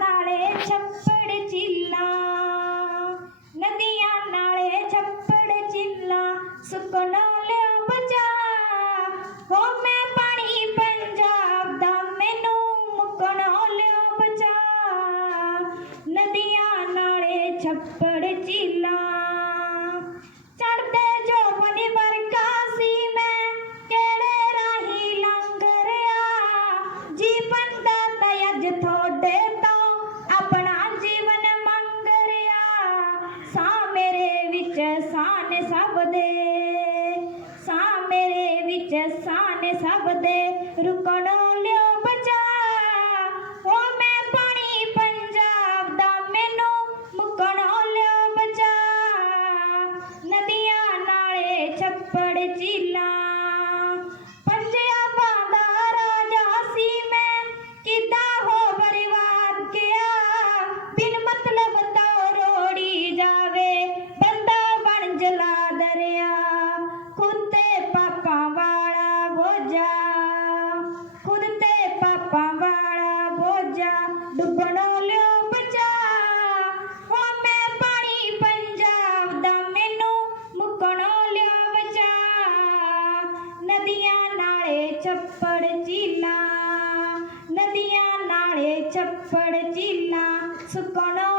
नाले छप्पड़ चिल्ला। नदियाँ नाले छप्पड़ चिल्ला। सुको नौले बचा हो मैं पानी पंजाब दा, मैनू मुको नौले बचा नदियाँ नाले छप्पड़ चिल्ला। सान सब दे सा मेरे विच सान सब दे। रुकड़ो लियो बचा ओ मैं पानी पंजाब दा मेनू। मुकड़ो लियो बचा नदियाँ नाले, छप्पड़, झीलां। ਪਾਪਾਂ ਵਾਲਾ ਬੋਝਾ ਖੁਦ ਤੇ ਪਾਪਾਂ ਵਾਲਾ ਬੋਝਾ ਡੁੱਬਣੋਂ ਲਿਓ ਬਚਾ ਹੋ ਮੈਂ ਪਾਣੀ ਪੰਜਾਬ ਦਾ ਮੈਨੂੰ ਮੁਕਣੋਂ ਲਿਓ ਬਚਾ ਨਦੀਆਂ ਨਾਲੇ ਛੱਪੜ ਝੀਲਾਂ ਨਦੀਆਂ ਨਾਲੇ ਛੱਪੜ ਝੀਲਾਂ ਸੁਕਣੋਂ ਲਿਓ